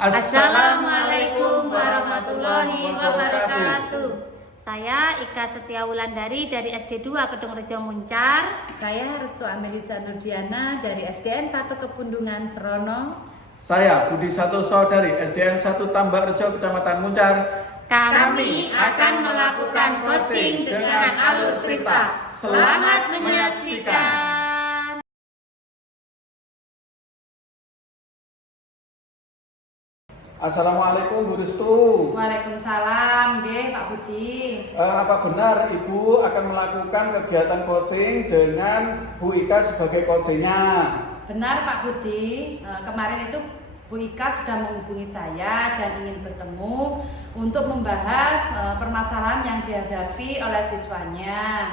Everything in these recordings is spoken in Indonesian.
Assalamualaikum warahmatullahi wabarakatuh. Saya Ika Setia Wulandari dari SD 2 Kedung Rejo Muncar. Saya Restu Amelisa Nurdiana dari SDN 1 Kepundungan Serono. Saya Budi Santoso dari SDN 1 Tambak Rejo Kecamatan Muncar. Kami akan melakukan coaching dengan alur cerita. Selamat menyaksikan. Assalamualaikum Bu Restu. Waalaikumsalam, nggih Pak Budi. Apa benar Ibu akan melakukan kegiatan coaching dengan Bu Ika sebagai coachingnya? Benar Pak Budi, kemarin itu Bu Ika sudah menghubungi saya dan ingin bertemu untuk membahas permasalahan yang dihadapi oleh siswanya.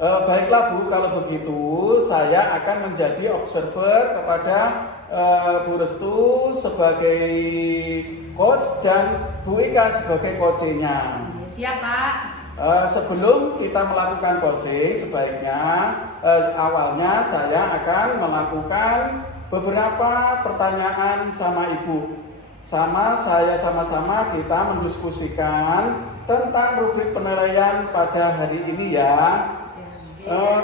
Baiklah Bu, kalau begitu saya akan menjadi observer kepada Bu Restu sebagai coach dan Bu Ika sebagai coachingnya. Siap Pak. Sebelum kita melakukan coaching, sebaiknya awalnya saya akan melakukan beberapa pertanyaan sama Ibu. Sama-sama kita mendiskusikan tentang rubrik penilaian pada hari ini ya.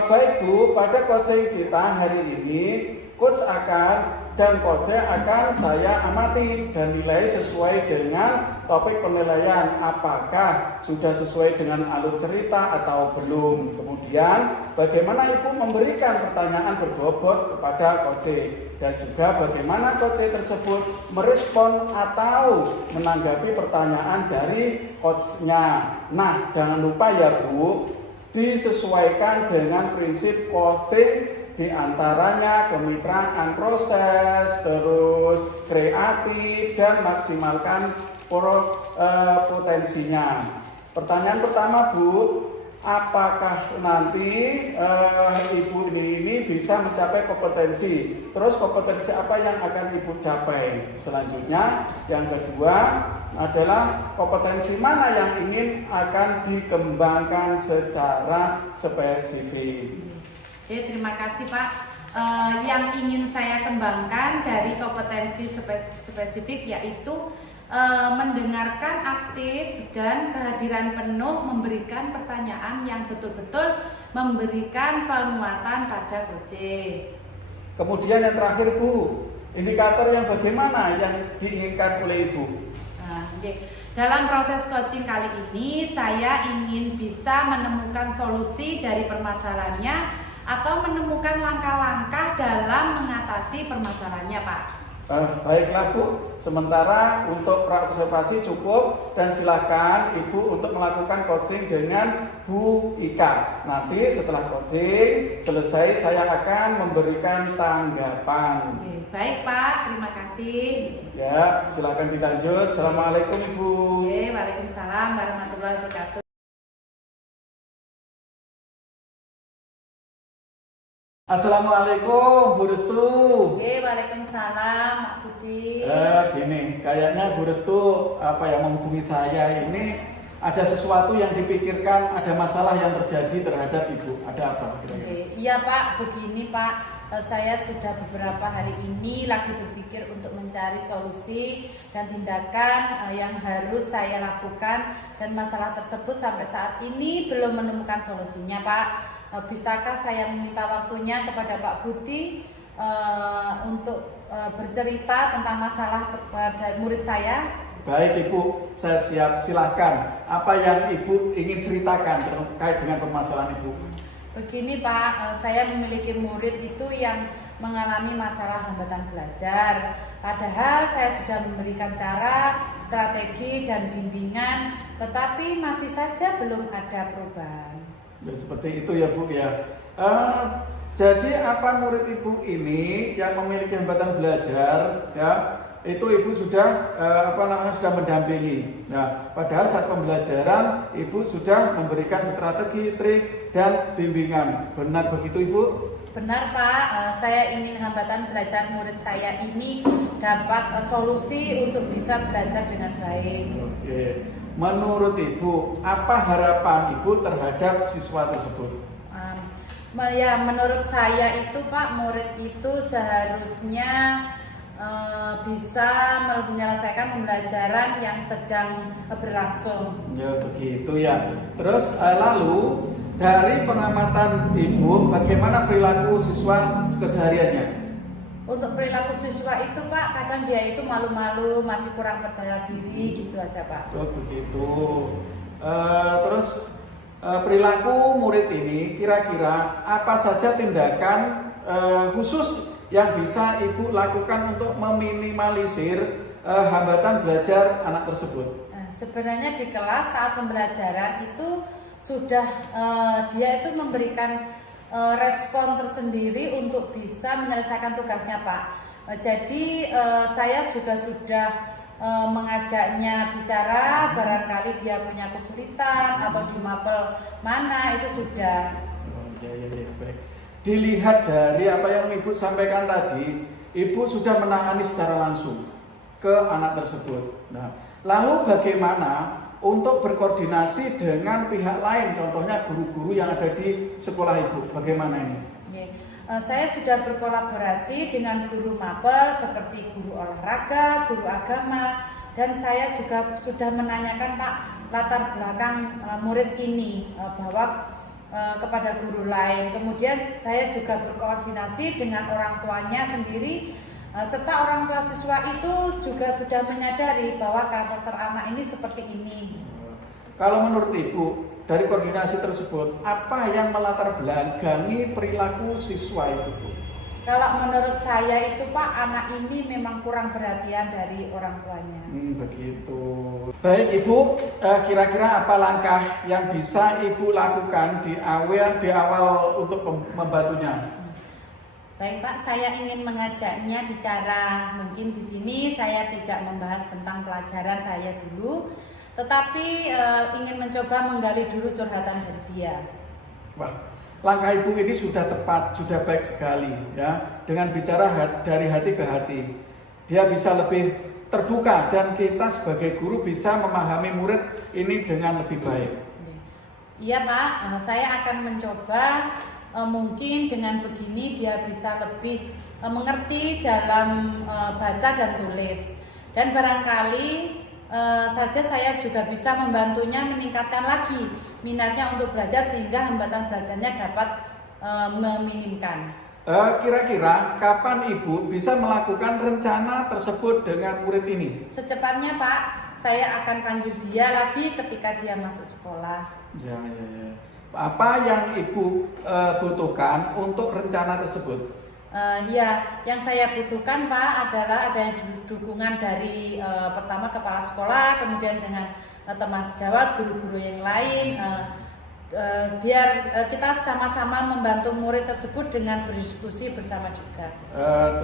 Baik Bu, pada coaching kita hari ini coach akan saya amati dan nilai sesuai dengan topik penilaian, apakah sudah sesuai dengan alur cerita atau belum. Kemudian bagaimana Ibu memberikan pertanyaan berbobot kepada coach dan juga bagaimana coach tersebut merespon atau menanggapi pertanyaan dari coachnya. Nah, jangan lupa ya Bu, disesuaikan dengan prinsip coaching, diantaranya kemitraan proses, terus kreatif dan maksimalkan potensinya. Pertanyaan pertama Bu, apakah nanti Ibu ini bisa mencapai kompetensi? Terus kompetensi apa yang akan Ibu capai? Selanjutnya yang kedua adalah kompetensi mana yang ingin akan dikembangkan secara spesifik. Oke, terima kasih Pak. Yang ingin saya kembangkan dari kompetensi spesifik yaitu mendengarkan aktif dan kehadiran penuh, memberikan pertanyaan yang betul-betul memberikan penguatan pada coaching. Kemudian yang terakhir Bu, indikator yang bagaimana yang diinginkan oleh Ibu? Dalam proses coaching kali ini saya ingin bisa menemukan solusi dari permasalahannya atau menemukan langkah-langkah dalam mengatasi permasalahannya Pak. Baiklah Bu, sementara untuk praobservasi cukup dan silakan Ibu untuk melakukan coaching dengan Bu Ika. Nanti setelah coaching selesai saya akan memberikan tanggapan. Oke, baik Pak, terima kasih. Ya, silakan dilanjut. Assalamualaikum Ibu. Oke, waalaikumsalam warahmatullahi wabarakatuh. Assalamualaikum Bu Restu. Waalaikumsalam Pak Budi. Gini, kayaknya Bu Restu menghubungi saya ini ada sesuatu yang dipikirkan, ada masalah yang terjadi terhadap Ibu. Ada apa? Iya Pak, begini Pak, saya sudah beberapa hari ini lagi berpikir untuk mencari solusi dan tindakan yang harus saya lakukan, dan masalah tersebut sampai saat ini belum menemukan solusinya Pak. Bisakah saya meminta waktunya kepada Pak Budi untuk bercerita tentang masalah pada murid saya? Baik Ibu, saya siap, silahkan. Apa yang Ibu ingin ceritakan terkait dengan permasalahan Ibu? Begini Pak, saya memiliki murid itu yang mengalami masalah hambatan belajar. Padahal saya sudah memberikan cara, strategi dan bimbingan, tetapi masih saja belum ada perubahan. Ya, seperti itu ya Bu ya. Jadi apa murid Ibu ini yang memiliki hambatan belajar ya, itu Ibu sudah sudah mendampingi. Nah, padahal saat pembelajaran Ibu sudah memberikan strategi, trik dan bimbingan. Benar begitu Ibu? Benar Pak, saya ingin hambatan belajar murid saya ini dapat solusi untuk bisa belajar dengan baik. Oke. Menurut Ibu, apa harapan Ibu terhadap siswa tersebut? Ya, menurut saya itu Pak, murid itu seharusnya bisa menyelesaikan pembelajaran yang sedang berlangsung. Ya begitu ya. Terus lalu dari pengamatan Ibu, bagaimana perilaku siswa kesehariannya? Untuk perilaku siswa itu Pak, kadang dia itu malu-malu, masih kurang percaya diri gitu aja Pak. Oh begitu. Terus perilaku murid ini kira-kira apa saja tindakan khusus yang bisa Ibu lakukan untuk meminimalisir hambatan belajar anak tersebut? Nah, sebenarnya di kelas saat pembelajaran itu sudah dia itu memberikan respon tersendiri untuk bisa menyelesaikan tugasnya Pak. Jadi saya juga sudah mengajaknya bicara, barangkali dia punya kesulitan atau di mapel mana itu sudah. Oh, ya, baik. Dilihat dari apa yang Ibu sampaikan tadi, Ibu sudah menangani secara langsung ke anak tersebut. Nah, lalu bagaimana untuk berkoordinasi dengan pihak lain, contohnya guru-guru yang ada di sekolah Ibu? Bagaimana ini? Saya sudah berkolaborasi dengan guru mapel seperti guru olahraga, guru agama, dan saya juga sudah menanyakan Pak latar belakang murid ini bahwa kepada guru lain. Kemudian saya juga berkoordinasi dengan orang tuanya sendiri, serta orang tua siswa itu juga sudah menyadari bahwa karakter anak ini seperti ini. Kalau menurut Ibu, dari koordinasi tersebut, apa yang melatar belakangi perilaku siswa itu, Bu? Kalau menurut saya itu Pak, anak ini memang kurang perhatian dari orang tuanya. Begitu. Baik Ibu, kira-kira apa langkah yang bisa Ibu lakukan di awal untuk membantunya? Baik Pak, saya ingin mengajaknya bicara. Mungkin di sini saya tidak membahas tentang pelajaran saya dulu, tetapi ingin mencoba menggali dulu curhatan dari dia. Wah, langkah Ibu ini sudah tepat, sudah baik sekali ya. Dengan bicara dari hati ke hati, dia bisa lebih terbuka dan kita sebagai guru bisa memahami murid ini dengan lebih baik. Iya Pak, saya akan mencoba. Mungkin dengan begini dia bisa lebih mengerti dalam baca dan tulis, dan barangkali saja saya juga bisa membantunya meningkatkan lagi minatnya untuk belajar sehingga hambatan belajarnya dapat meminimkan. Kira-kira kapan Ibu bisa melakukan rencana tersebut dengan murid ini? Secepatnya Pak, saya akan panggil dia lagi ketika dia masuk sekolah. Ya. Apa yang Ibu butuhkan untuk rencana tersebut? Yang saya butuhkan Pak adalah ada dukungan dari pertama kepala sekolah, kemudian dengan teman sejawat, guru-guru yang lain, biar kita sama-sama membantu murid tersebut dengan berdiskusi bersama juga.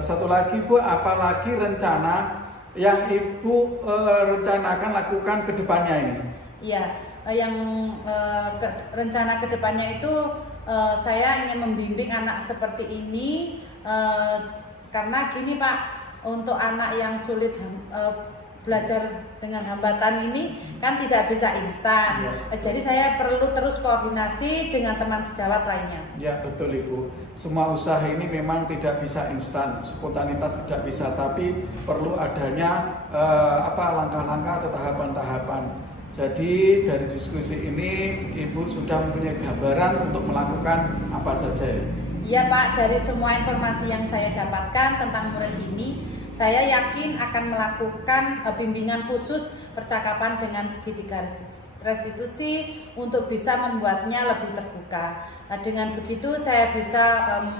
Satu lagi Bu, apalagi rencana yang Ibu rencanakan lakukan ke depannya ini? Iya, rencana kedepannya itu saya ingin membimbing anak seperti ini, karena gini Pak, untuk anak yang sulit belajar dengan hambatan ini kan tidak bisa instan. Jadi saya perlu terus koordinasi dengan teman sejawat lainnya. Ya betul Ibu, semua usaha ini memang tidak bisa instan, spontanitas tidak bisa, tapi perlu adanya langkah-langkah atau tahapan-tahapan. Jadi dari diskusi ini Ibu sudah mempunyai gambaran untuk melakukan apa saja. Iya Pak, dari semua informasi yang saya dapatkan tentang murid ini, saya yakin akan melakukan bimbingan khusus percakapan dengan segitiga restitusi untuk bisa membuatnya lebih terbuka. Dengan begitu saya bisa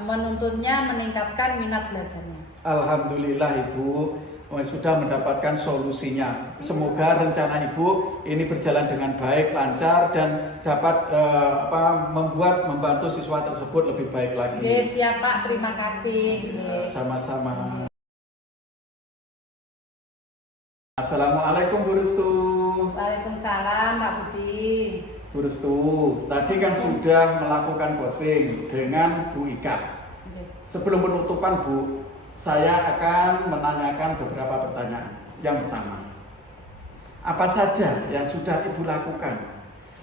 menuntunnya meningkatkan minat belajarnya. Alhamdulillah Ibu sudah mendapatkan solusinya. Semoga rencana Ibu ini berjalan dengan baik, lancar, dan dapat membantu siswa tersebut lebih baik lagi. Siap Pak, terima kasih. Sama-sama. Assalamualaikum Bu Restu. Waalaikumsalam Pak Budi. Bu Restu, tadi kan sudah melakukan coaching dengan Bu Ika. Sebelum penutupan Bu, saya akan menanyakan beberapa pertanyaan. Yang pertama, apa saja yang sudah Ibu lakukan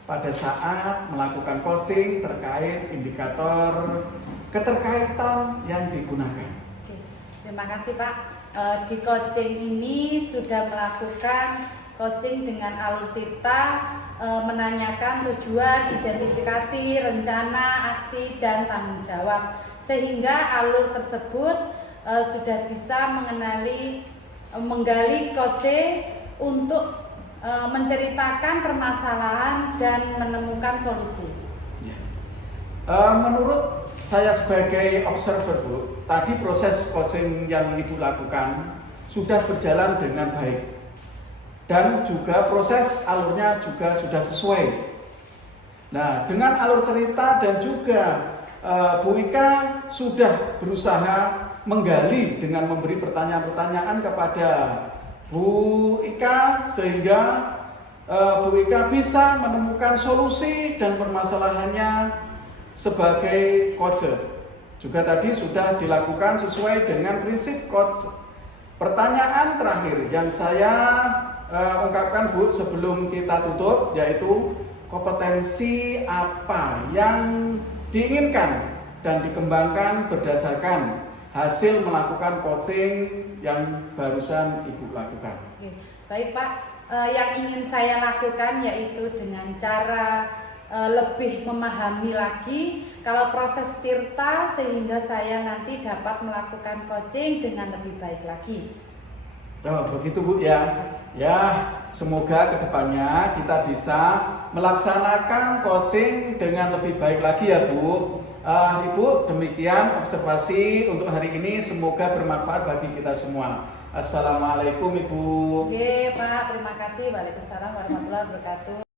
pada saat melakukan coaching terkait indikator keterkaitan yang digunakan? Terima kasih Pak. di coaching ini sudah melakukan coaching dengan alur tirta, menanyakan tujuan, identifikasi, rencana, aksi, dan tanggung jawab, sehingga alur tersebut sudah bisa menggali coaching untuk menceritakan permasalahan dan menemukan solusi. Menurut saya sebagai observer, Bu, tadi proses coaching yang Ibu lakukan sudah berjalan dengan baik dan juga proses alurnya juga sudah sesuai. Nah, dengan alur cerita dan juga Bu Ika sudah berusaha menggali dengan memberi pertanyaan-pertanyaan kepada Bu Ika, sehingga Bu Ika bisa menemukan solusi dan permasalahannya sebagai coach. Juga tadi sudah dilakukan sesuai dengan prinsip coach. Pertanyaan terakhir yang saya ungkapkan, Bu, sebelum kita tutup, yaitu kompetensi apa yang diinginkan dan dikembangkan berdasarkan hasil melakukan coaching yang barusan Ibu lakukan. Oke, baik Pak, yang ingin saya lakukan yaitu dengan cara lebih memahami lagi kalau proses tirta, sehingga saya nanti dapat melakukan coaching dengan lebih baik lagi. Oh, begitu Bu ya. Ya, semoga kedepannya kita bisa melaksanakan coaching dengan lebih baik lagi ya Bu. Ibu, demikian observasi untuk hari ini, semoga bermanfaat bagi kita semua. Assalamualaikum Ibu. Oke Pak, terima kasih. Waalaikumsalam warahmatullahi wabarakatuh.